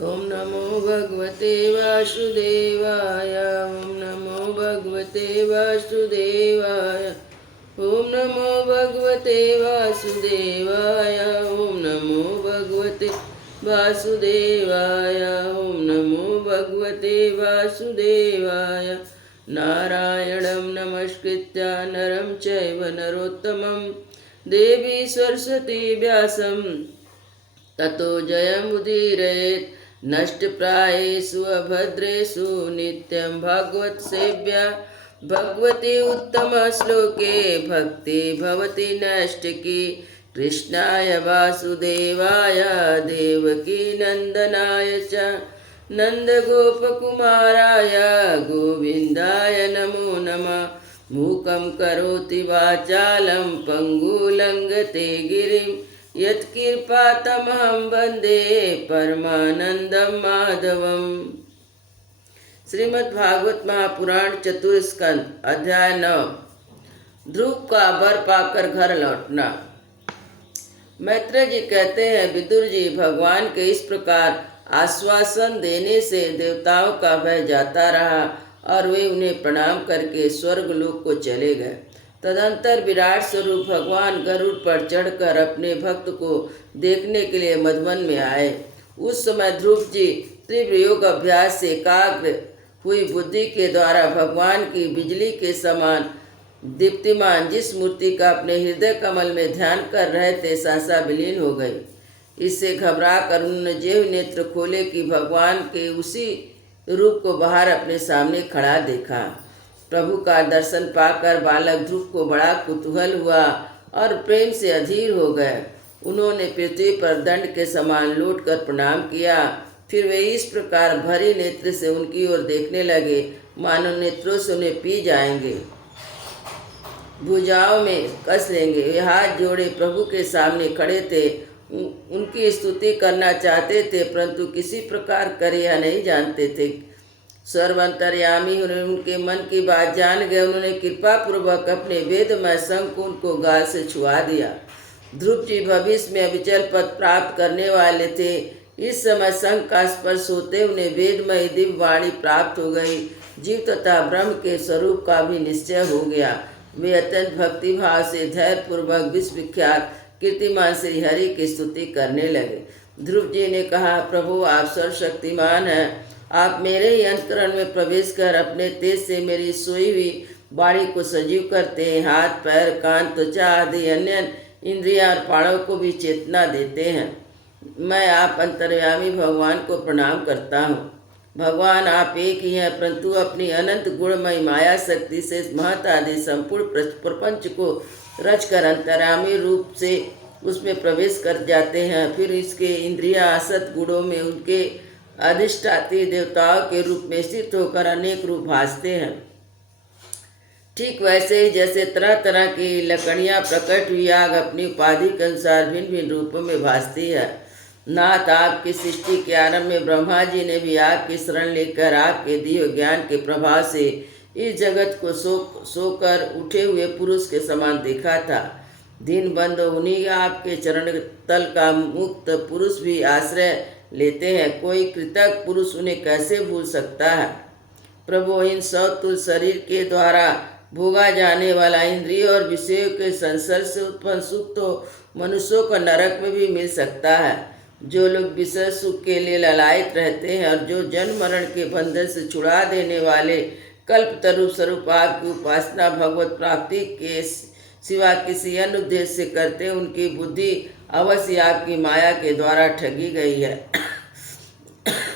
ओम नमो भगवते वासुदेवाय। ओम नमो भगवते वासुदेवाय। ओम नमो भगवते वासुदेवाय। ओम नमो भगवते वासुदेवाय। ओम नमो भगवते वासुदेवाय। नारायणं नमस्कृत्य नरं चैव नरोत्तमं देवी सरस्वती व्यासं ततो जयमुदीरयेत्। नष्टप्रायेषु अभद्रेषु नित्यं भगवत्सेव्या भगवती उत्तमश्लोके भक्ति भवति नैष्टिकी। कृष्णाय वासुदेवाय देवकी नन्दनाय च नन्दगोपकुमाराय गोविन्दाय नमो नमः। मूकं करोति वाचालं पङ्गुलङ्घते गिरिं यत्कृपातमहं वन्दे परमानन्दं माधवम्। श्रीमद् भागवत महापुराण चतुर्स्कंद अध्याय 9। ध्रुव का वर पाकर घर लौटना। मैत्रेय जी कहते हैं, विदुर जी, भगवान के इस प्रकार आश्वासन देने से देवताओं का भय जाता रहा और वे उन्हें प्रणाम करके स्वर्गलोक को चले गए। तदंतर विराट स्वरूप भगवान गरुड़ पर चढ़कर अपने भक्त को देखने के लिए मधुवन में आए। उस समय ध्रुव जी तीव्र योग अभ्यास से एकाग्र हुई बुद्धि के द्वारा भगवान की बिजली के समान दीप्तिमान जिस मूर्ति का अपने हृदय कमल में ध्यान कर रहे थे सहसा विलीन हो गई। इससे घबरा कर उन्होंने जेव नेत्र खोले कि भगवान के उसी रूप को बाहर अपने सामने खड़ा देखा। प्रभु का दर्शन पाकर बालक ध्रुव को बड़ा कुतूहल हुआ और प्रेम से अधीर हो गए। उन्होंने पृथ्वी पर दंड के समान लौटकर प्रणाम किया। फिर वे इस प्रकार भरे नेत्र से उनकी ओर देखने लगे मानो नेत्रों से उन्हें पी जाएंगे, भुजाओं में कस लेंगे। वे हाथ जोड़े प्रभु के सामने खड़े थे, उनकी स्तुति करना चाहते थे, परंतु किसी प्रकार करे या नहीं जानते थे। सर्वंतर्यामी उनके मन की बात जान गए। उन्होंने कृपा पूर्वक अपने वेदमय शंकुल को गाल से छुआ दिया। ध्रुव जी भविष्य में अविचल पद प्राप्त करने वाले थे। इस समय शंख का स्पर्श होते उन्हें वेदमय दिव्य वाणी प्राप्त हो गई। जीव तथा ब्रह्म के स्वरूप का भी निश्चय हो गया। वे अत्यंत भक्तिभाव से धैर्य पूर्वक विश्वविख्यात कीर्तिमान श्री हरि की स्तुति करने लगे। ध्रुव जी ने कहा, प्रभु आप सर्वशक्तिमान हैं। आप मेरे ही अंतकरण में प्रवेश कर अपने तेज से मेरी सोई हुई वाणी को सजीव करते हैं। हाथ, पैर, कान, त्वचा आदि अन्य इंद्रियां और प्राणों को भी चेतना देते हैं। मैं आप अंतर्यामी भगवान को प्रणाम करता हूँ। भगवान आप एक ही हैं, परंतु अपनी अनंत गुणमयी माया शक्ति से महत आदि संपूर्ण प्रपंच को रचकर अंतर्यामी रूप से उसमें प्रवेश कर जाते हैं। फिर इसके इंद्रियां असत गुणों में उनके अधिष्ठाती देवताओं के रूप में स्थित होकर अनेक रूप भासते हैं। ठीक वैसे ही जैसे तरह तरह की लकड़ियाँ प्रकट हुई आग अपनी उपाधि के अनुसार भिन्न भिन्न रूपों में भासती है। नाथ, आपकी सृष्टि के आरंभ में ब्रह्मा जी ने भी आग की शरण लेकर आपके दिव्य ज्ञान के प्रभाव से इस जगत को सोकर उठे हुए पुरुष के समान देखा था। दिन बंद उन्हीं आपके चरण तल का मुक्त पुरुष भी आश्रय लेते हैं। कोई कृतज्ञ पुरुष उन्हें कैसे भूल सकता है। प्रभु, इन सौतुल शरीर के द्वारा भोगा जाने वाला इंद्रिय और विषयों के संसर्ग से उत्पन्न सुख तो मनुष्यों को नरक में भी मिल सकता है। जो लोग विषय सुख के लिए ललायित रहते हैं और जो जन्म मरण के बंधन से छुड़ा देने वाले कल्प तरु स्वरूप आपकी उपासना भगवत प्राप्ति के सिवा किसी अन्य उद्देश्य से करते, उनकी बुद्धि अवश्य आपकी माया के द्वारा ठगी गई है।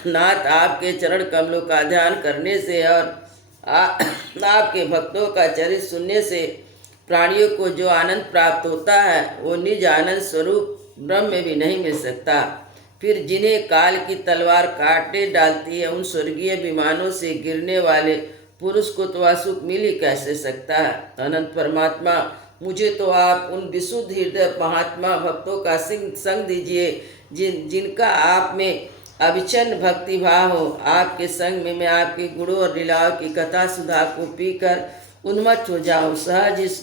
नाथ, आपके चरण कमलों का ध्यान करने से और आपके भक्तों का चरित्र सुनने से प्राणियों को जो आनंद प्राप्त होता है वो निज आनंद स्वरूप ब्रह्म में भी नहीं मिल सकता। फिर जिन्हें काल की तलवार काटे डालती है, उन स्वर्गीय विमानों से गिरने वाले पुरुष को तो सुख मिल ही कैसे सकता है। अनंत परमात्मा, मुझे तो आप उन विशुद्ध हृदय महात्मा भक्तों का संग दीजिए जिनका आप में अविच्छिन्न भक्ति भाव हो। आपके संग में मैं आपके गुणों और लीलाओं की कथा सुधा को पीकर उन्मत्त हो जाऊं। सहज इस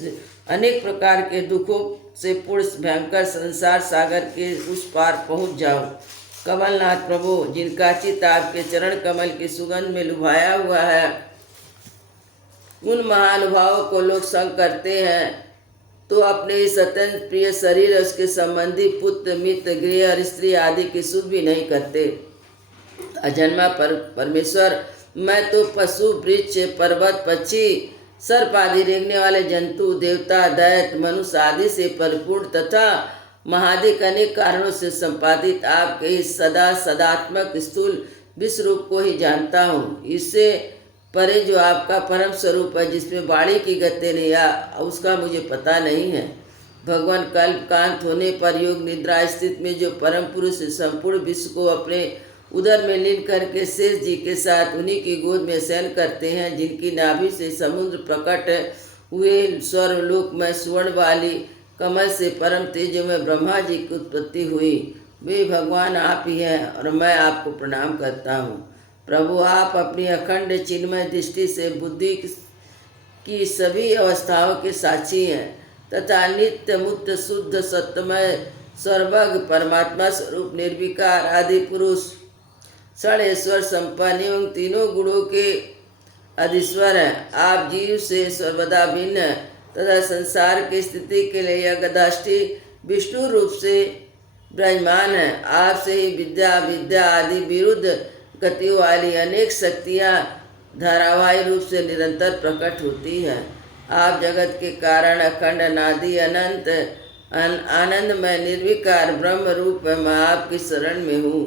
अनेक प्रकार के दुखों से पूर्ण भयंकर संसार सागर के उस पार पहुंच जाऊं। कमलनाथ प्रभु, जिनका चित्त आपके चरण कमल की सुगंध में लुभाया हुआ है, उन महानुभावों को लोग संग करते हैं तो अपने इस अत्यंत प्रिय शरीर उसके संबंधी पुत्र मित्र गृह और स्त्री आदि की शुद्ध भी नहीं करते। अजन्मा परमेश्वर, मैं तो पशु वृक्ष पर्वत पक्षी सर्प आदि रेंगने वाले जंतु देवता दैत्य मनुष्य आदि से परिपूर्ण तथा महादिक अनेक कारणों से संपादित आपके इस सदा सदात्मक स्थूल विश्व रूप को ही जानता हूँ। इससे परे जो आपका परम स्वरूप है, जिसमें वाणी की गति नहीं या उसका मुझे पता नहीं है। भगवान कल्पकांत होने पर योग निद्रा स्थिति में जो परम पुरुष संपूर्ण विश्व को अपने उदर में लीन करके शेष जी के साथ उन्हीं की गोद में शयन करते हैं, जिनकी नाभि से समुद्र प्रकट हुए स्वर्गलोक में सुवर्ण वाली कमल से परम तेज में ब्रह्मा जी की उत्पत्ति हुई, वे भगवान आप ही हैं और मैं आपको प्रणाम करता हूँ। प्रभु, आप अपनी अखंड चिन्मय दृष्टि से बुद्धि की सभी अवस्थाओं के साक्षी हैं तथा नित्य मुक्त शुद्ध सत्यमय सर्वज्ञ परमात्मा स्वरूप निर्विकार आदि पुरुष षणेश्वर संपन्न एवं तीनों गुणों के अधीश्वर हैं। आप जीव से सर्वदा भिन्न हैं तथा संसार की स्थिति के लिए यज्ञदाष्टि विष्णु रूप से विराजमान है। आपसे ही विद्या विद्या आदि विरुद्ध गतियों वाली अनेक शक्तियाँ धारावाही रूप से निरंतर प्रकट होती हैं। आप जगत के कारण अखंड अनादि अनंत आनंदमय निर्विकार ब्रह्म रूप है। मैं आपकी शरण में हूँ।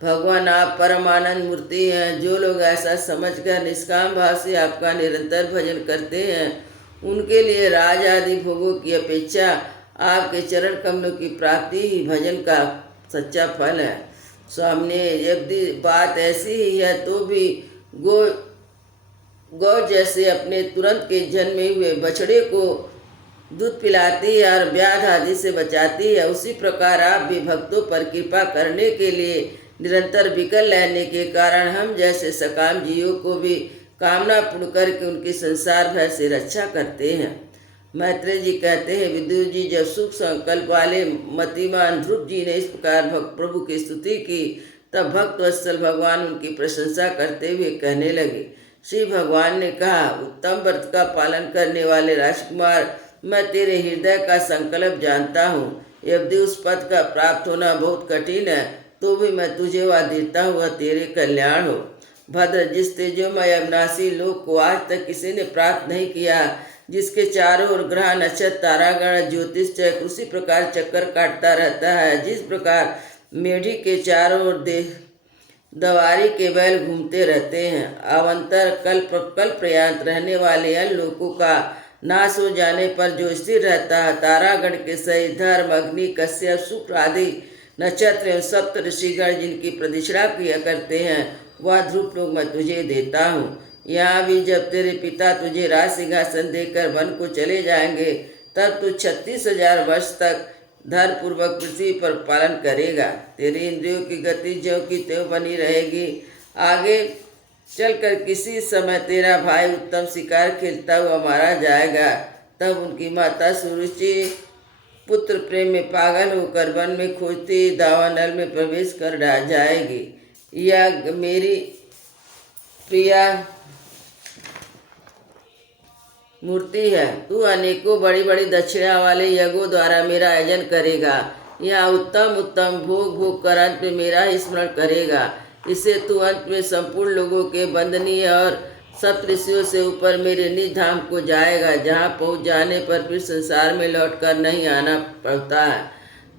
भगवान, आप परमानंद मूर्ति हैं। जो लोग ऐसा समझकर निष्काम भाव से आपका निरंतर भजन करते हैं, उनके लिए राज आदि भोगों की अपेक्षा आपके चरण कमलों की प्राप्ति ही भजन का सच्चा फल है। स्वामी, यदि बात ऐसी ही है तो भी गौ जैसे अपने तुरंत के जन्मे हुए बछड़े को दूध पिलाती है और व्याध आदि से बचाती है, उसी प्रकार आप भी भक्तों पर कृपा करने के लिए निरंतर विकल रहने के कारण हम जैसे सकाम जीवों को भी कामना पूर्ण करके उनकी संसार भय से रक्षा करते हैं। मैत्रेय जी कहते हैं, विदुर जी जब शुभ संकल्प वाले मतिमान ध्रुव जी ने इस प्रकार प्रभु की स्तुति की, तब भक्त वत्सल भगवान उनकी प्रशंसा करते हुए कहने लगे। श्री भगवान ने कहा, उत्तम व्रत का पालन करने वाले राजकुमार, मैं तेरे हृदय का संकल्प जानता हूँ। यदि उस पद का प्राप्त होना बहुत कठिन है तो भी मैं तुझे वह देता हुआ तेरे कल्याण हो। भद्र, जिस तेजोमय अविनाशी लोक को आज तक किसी ने प्राप्त नहीं किया, जिसके चारों ओर ग्रह नक्षत्र तारागण ज्योतिष चक्र उसी प्रकार चक्कर काटता रहता है, जिस प्रकार मेढी के चारों ओर दवारी के बैल घूमते रहते हैं। अवंतर कल्प प्रयांत रहने वाले अन्य लोकों का नाश हो जाने पर जो स्थिर रहता है, तारागण के सहित धर्म अग्नि कश्यप शुक्र आदि नक्षत्र एवं सप्त ऋषिगण जिनकी प्रदक्षिणा किया करते हैं, वह ध्रुव लोग मैं तुझे देता हूँ। यहाँ भी जब तेरे पिता तुझे राज सिंहासन देकर वन को चले जाएंगे, तब तू 36,000 वर्ष तक धर्मपूर्वक पृथ्वी पर पालन करेगा। तेरी इंद्रियों की गति ज्यों की त्यों बनी रहेगी। आगे चलकर किसी समय तेरा भाई उत्तम शिकार खेलता हुआ मारा जाएगा, तब उनकी माता सुरुचि पुत्र प्रेम में पागल होकर वन में खोजती दावानल में प्रवेश कर जाएगी। यह मेरी प्रिया मूर्ति है। तू अनेकों बड़ी बड़ी दक्षिणा वाले यज्ञों द्वारा मेरा आयोजन करेगा। यहाँ उत्तम उत्तम भोग कर अंत में मेरा ही स्मरण करेगा। इससे तू अंत में संपूर्ण लोगों के वंदनीय और सप्तऋषियों से ऊपर मेरे निज धाम को जाएगा, जहाँ पहुँच जाने पर फिर संसार में लौटकर नहीं आना पड़ता है।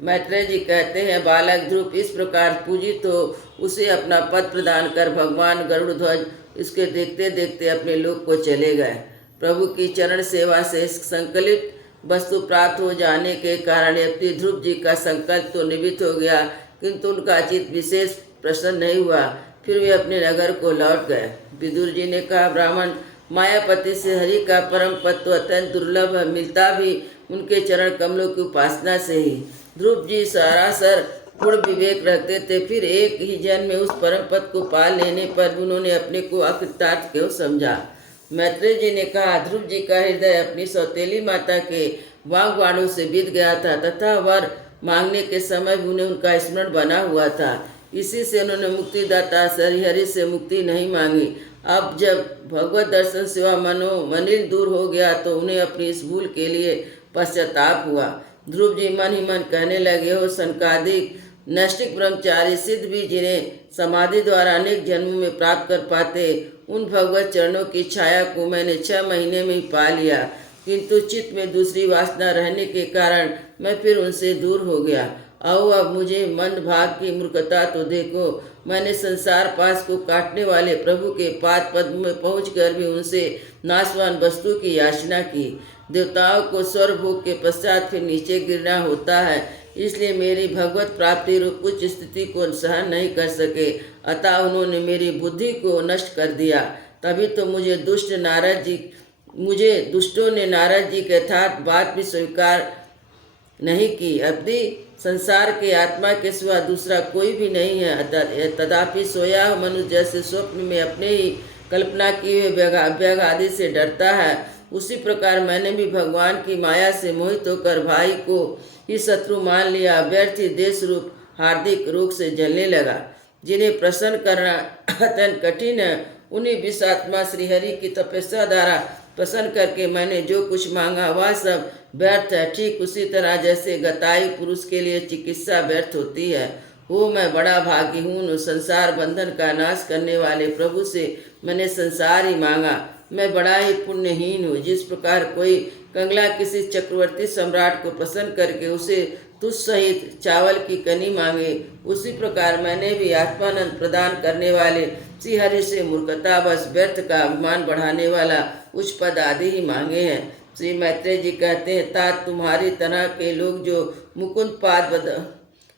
मैत्रेय जी कहते हैं, बालक ध्रुव इस प्रकार पूजित हो उसे अपना पद प्रदान कर भगवान गरुड़ ध्वज इसके देखते देखते अपने लोक को चले गए। प्रभु की चरण सेवा से संकलित वस्तु प्राप्त हो जाने के कारण यद्यपि ध्रुव जी का संकल्प तो निवृत्त हो गया, किंतु उनका चित्त विशेष प्रसन्न नहीं हुआ। फिर वे अपने नगर को लौट गए। विदुर जी ने कहा, ब्राह्मण, मायापति से हरि का परम पद तो अत्यंत दुर्लभ है, मिलता भी उनके चरण कमलों की उपासना से ही। ध्रुव जी सरासर पूर्ण विवेक रखते थे, फिर एक ही जन्म में उस परम पद को पा लेने पर उन्होंने अपने को अकृतार्थ क्यों समझा। मैत्रेय जी ने कहा, ध्रुव जी का हृदय अपनी सौतेली माता के वाग्वाणों से बीत गया था तथा वर मांगने के समय भी उन्हें उनका स्मरण बना हुआ था। इसी से उन्होंने मुक्तिदाता श्रीहरि से मुक्ति नहीं मांगी। अब जब भगवत दर्शन सेवा मनिल दूर हो गया तो उन्हें अपनी इस भूल के लिए पश्चाताप हुआ। ध्रुव जी मन ही मन कहने लगे, हो सनकादिक नैष्ठिक ब्रह्मचारी सिद्ध भी जिन्हें समाधि द्वारा अनेक जन्मों में प्राप्त कर पाते, उन भगवत चरणों की छाया को मैंने 6 महीने में ही पा लिया, किंतु चित्त में दूसरी वासना रहने के कारण मैं फिर उनसे दूर हो गया। आओ अब मुझे मंद भाग की मूर्खता तो देखो, मैंने संसार पास को काटने वाले प्रभु के पाद पद्म में पहुंचकर भी उनसे नाशवान वस्तु की याचना की। देवताओं को स्वर्ग भोग के पश्चात फिर नीचे गिरना होता है, इसलिए मेरी भगवत प्राप्ति रूप उच्च स्थिति को सहन नहीं कर सके, अतः उन्होंने मेरी बुद्धि को नष्ट कर दिया। तभी तो मुझे दुष्टों ने नारद जी के यथार्थ बात भी स्वीकार नहीं की। अपनी संसार के आत्मा के सिवा दूसरा कोई भी नहीं है, तथापि सोया मनुष्य जैसे स्वप्न में अपने ही कल्पना किए हुए अभ्याग आदि से डरता है, उसी प्रकार मैंने भी भगवान की माया से मोहित होकर भाई को ही शत्रु मान लिया। व्यर्थ ही देश रूप हार्दिक रोग से जलने लगा। जिन्हें प्रसन्न करना अत्यंत कठिन है, उन्हीं विषात्मा श्रीहरि की तपस्या द्वारा प्रसन्न करके मैंने जो कुछ मांगा वह सब व्यर्थ है। ठीक उसी तरह जैसे गताई पुरुष के लिए चिकित्सा व्यर्थ होती है। हो मैं बड़ा भागी हूँ, संसार बंधन का नाश करने वाले प्रभु से मैंने संसार ही मांगा। मैं बड़ा ही पुण्यहीन हूँ। जिस प्रकार कोई कंगला किसी चक्रवर्ती सम्राट को प्रसन्न करके उसे तुझ सहित चावल की कनी मांगे, उसी प्रकार मैंने भी आत्मानंद प्रदान करने वाले श्रीहरि से मूर्खतावश व्यर्थ का अभिमान बढ़ाने वाला उच्च पद आदि ही मांगे हैं। श्री मैत्रेय जी कहते हैं, तात तुम्हारी तरह के लोग जो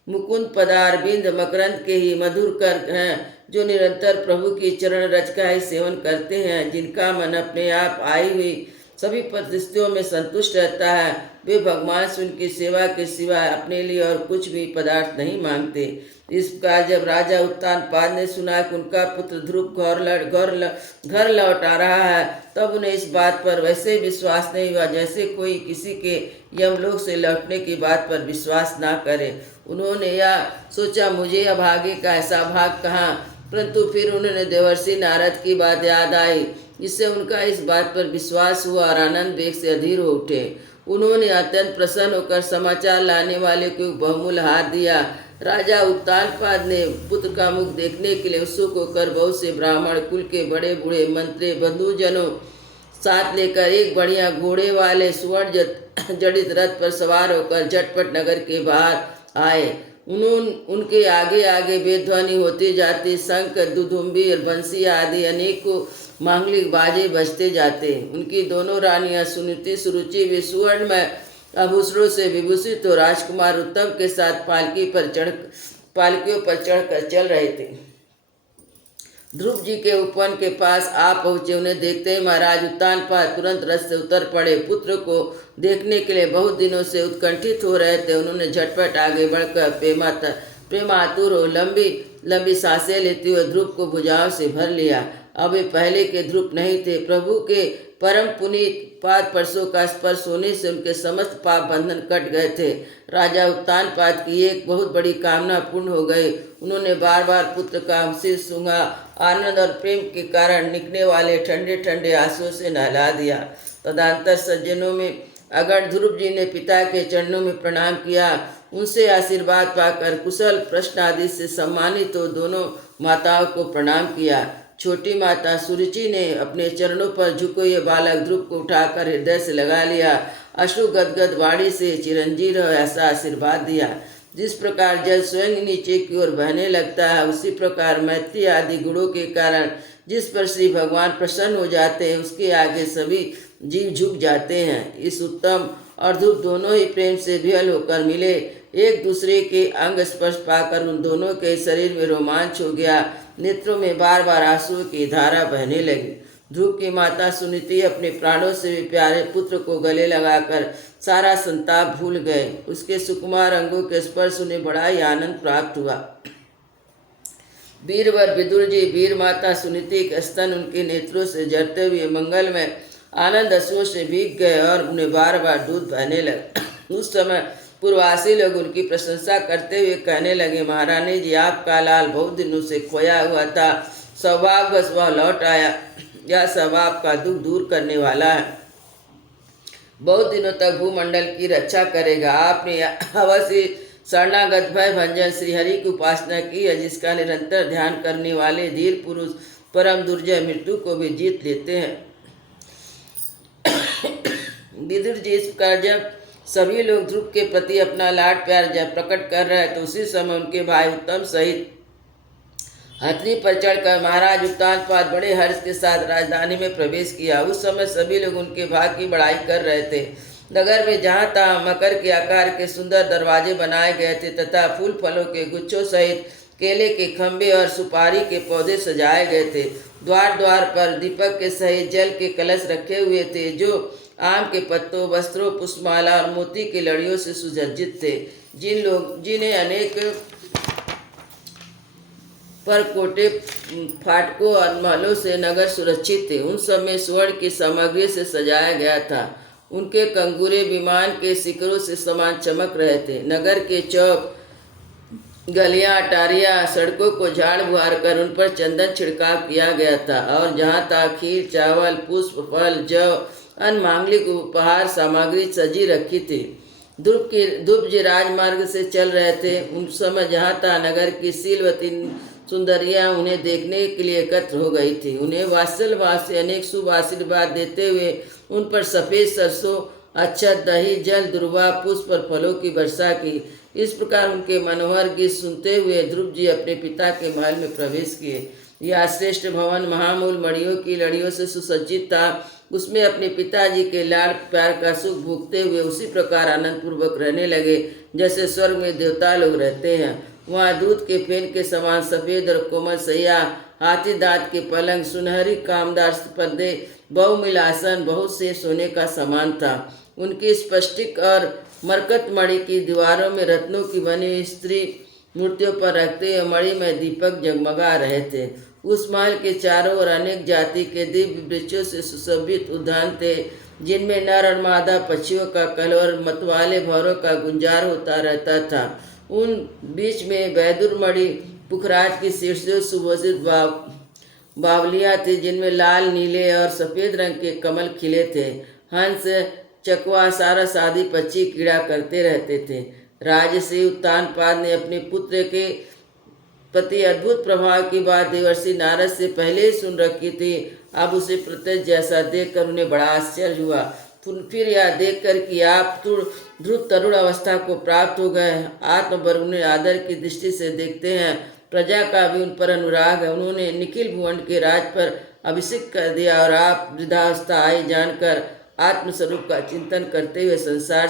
मुकुंद पदारविंद मकरंद के ही मधुर कर हैं, जो निरंतर प्रभु की चरण रज का ही सेवन करते हैं, जिनका मन अपने आप आई हुई सभी परिस्थितियों में संतुष्ट रहता है, वे भगवान से उनकी सेवा के सिवाय अपने लिए और कुछ भी पदार्थ नहीं मांगते। इस प्रकार जब राजा उत्तानपाद ने सुना कि उनका पुत्र ध्रुव घर लौट आ रहा है, तब उन्हें इस बात पर वैसे विश्वास नहीं हुआ जैसे कोई किसी के यमलोक से लौटने की बात पर विश्वास ना करे। उन्होंने यह सोचा, मुझे अभागे का ऐसा भाग कहाँ, परंतु फिर उन्होंने देवर्षि नारद की बात याद आई, इससे उनका इस बात पर विश्वास हुआ और आनंद वेग से अधीर हो उठे। उन्होंने अत्यंत प्रसन्न होकर समाचार लाने वाले को बहुमूल्य हार दिया। राजा उत्तानपाद ने पुत्र का मुख देखने के लिए उत्सुक होकर बहुत से ब्राह्मण कुल के बड़े बूढ़े मंत्री बंधुजनों साथ लेकर एक बढ़िया घोड़े वाले सुवर्ण जड़ित रथ पर सवार होकर झटपट नगर के बाहर आए। उनके आगे आगे बेध्वनि होती जाती, शंख दुदुम्बी और बंसी आदि अनेकों मांगलिक बाजे बजते जाते। उनकी दोनों रानियां सुनीति सुरुचि वे सुवर्ण में आभूषणों से विभूषित हो राजकुमार उत्तम के साथ पालकियों पर चढ़कर चल रहे थे। ध्रुव जी के उपवन के पास आ पहुंचे। उन्हें देखते ही महाराज उत्तानपाद तुरंत रथ से उतर पड़े। पुत्र को देखने के लिए बहुत दिनों से उत्कंठित हो रहे थे। उन्होंने झटपट आगे बढ़कर प्रेमातुर हो लंबी सांसें लेते हुए ध्रुव को भुजाओं से भर लिया। अब वे पहले के ध्रुव नहीं थे। प्रभु के परम पुनीत पाद स्पर्शों का स्पर्श होने से उनके समस्त पाप बंधन कट गए थे। राजा उत्तानपाद की एक बहुत बड़ी कामना पूर्ण हो गई। उन्होंने बार बार पुत्र का सिर सूंघा। आनंद और प्रेम के कारण निकलने वाले ठंडे ठंडे आंसुओं से नहला दिया। तदंतर सज्जनों में अगर ध्रुव जी ने पिता के चरणों में प्रणाम किया। उनसे आशीर्वाद पाकर कुशल प्रश्न आदि से सम्मानित हो दोनों माताओं को प्रणाम किया। छोटी माता सुरुचि ने अपने चरणों पर झुके हुए बालक ध्रुव को उठाकर हृदय से लगा लिया। अश्रु गदगद वाणी से चिरंजीव रहो ऐसा आशीर्वाद दिया। जिस प्रकार जल स्वयं नीचे की ओर बहने लगता है, उसी प्रकार मैत्री आदि गुणों के कारण जिस पर श्री भगवान प्रसन्न हो जाते हैं, उसके आगे सभी जीव झुक जाते हैं। इस उत्तम और ध्रुव दोनों ही प्रेम से विहल होकर मिले। एक दूसरे के अंग स्पर्श पाकर उन दोनों के शरीर में रोमांच हो गया। नेत्रों में बार बार आंसुओं की धारा बहने लगी। ध्रुव की माता सुनीति अपने प्राणों से भी प्यारे पुत्र को गले लगाकर सारा संताप भूल गए। उसके सुकुमार अंगों के स्पर्श उन्हें बड़ा ही आनंद प्राप्त हुआ। वीरवर विदुर जी वीर माता सुनीति के स्तन उनके नेत्रों से झरते हुए मंगल में आनंद अश्रुओं से भीग गए और उन्हें बार बार दूध बहने लगा। उस समय पूर्ववासी लोग उनकी प्रशंसा करते हुए कहने लगे, महारानी जी, आपका लाल बहुत दिनों से खोया हुआ था, सौभाग्यवश वह लौट आया। यह सब आपका दुख दूर करने वाला है, बहुत दिनों तक भूमंडल की रक्षा करेगा। आपने अवश्य शरणागत भय भंजन श्रीहरि की उपासना की है, जिसका निरंतर ध्यान करने वाले धीर पुरुष परम दुर्जय मृत्यु को भी जीत लेते हैं। विदुर जी, इस प्रकार जब सभी लोग ध्रुव के प्रति अपना लाड प्यार जब प्रकट कर रहे हैं, तो उसी समय उनके भाई उत्तम सहित हथनी पर चढ़कर महाराज उत्तानपाद बड़े हर्ष के साथ राजधानी में प्रवेश किया। उस समय सभी लोग उनके भाग की बड़ाई कर रहे थे। नगर में जहाँ तहाँ मकर के आकार के सुंदर दरवाजे बनाए गए थे तथा फूल फलों के गुच्छों सहित केले के खंभे और सुपारी के पौधे सजाए गए थे। द्वार द्वार पर दीपक के सहित जल के कलश रखे हुए थे, जो आम के पत्तों, वस्त्रों, पुष्पमाला और मोती की लड़ियों से सुसज्जित थे। जिन्हें अनेक परकोटे, फाटकों और महलों से नगर सुरक्षित थे, उन सब में स्वर्ण की सामग्री से सजाया गया था। उनके कंगूरे विमान के शिखरों से समान चमक रहे थे। नगर के चौक, गलियां, अटारियां, सड़कों को झाड़ बुहार कर उन पर चंदन छिड़काव किया गया था और जहाँ तक खीर, चावल, पुष्प, फल, जौ, अन्य मांगलिक उपहार सामग्री सजी रखी थी। ध्रुव जी राजमार्ग से चल रहे थे। उन समय जहाँ तहाँ नगर की शीलवती सुंदरियाँ उन्हें देखने के लिए एकत्र हो गई थी। उन्हें वात्सल भाव से अनेक शुभ आशीर्वाद देते हुए उन पर सफ़ेद सरसों, अक्षत, दही, जल, दुर्वा, पुष्प और फलों की वर्षा की। इस प्रकार उनके मनोहर गीत सुनते हुए ध्रुव जी अपने पिता के महल में प्रवेश किए। यह श्रेष्ठ भवन महामूल मणियों की लड़ियों से सुसज्जित था। उसमें अपने पिताजी के लाड प्यार का सुख भोगते हुए उसी प्रकार आनंद पूर्वक रहने लगे जैसे स्वर्ग में देवता लोग रहते हैं। वहाँ दूध के फेन के समान सफ़ेद और कोमल सैया, हाथी दांत के पलंग, सुनहरी कामदार पर्दे, बहुमिल आसन बहुत से सोने का सामान था। उनकी स्फटिक और मरकत मणि की दीवारों में रत्नों की बनी स्त्री मूर्तियों पर रखते हुए मणि में दीपक जगमगा रहे थे। उस महल के चारों ओर अनेक जाति के दिव्य वृक्षों से सुशोभित उद्यान थे, जिनमें नर और मादा पक्षियों का कलरव, मतवाले भौरों का गुंजार होता रहता था। उन बीच में वैदुरमणि पुखराज की शीर्षों सुभूषित बावलियाँ थी, जिनमें लाल, नीले और सफ़ेद रंग के कमल खिले थे। हंस, चकवा, सारस आदि पक्षी क्रीड़ा करते रहते थे। राजश्री उत्तानपाद ने अपने पुत्र के प्रति अद्भुत प्रभाव की बात देवर्षि नारद से पहले ही सुन रखी थी। अब उसे प्रत्यक्ष जैसा देखकर उन्हें बड़ा आश्चर्य हुआ। फिर यह देखकर कि आप ध्रुव तरुण अवस्था को प्राप्त हो गए, आत्मबर उन्हें आदर की दृष्टि से देखते हैं। प्रजा का भी उन पर अनुराग है। उन्होंने निखिल भुवन के राज पर अभिषेक कर दिया और आप वृद्धावस्था आई जानकर आत्मस्वरूप का चिंतन करते हुए संसार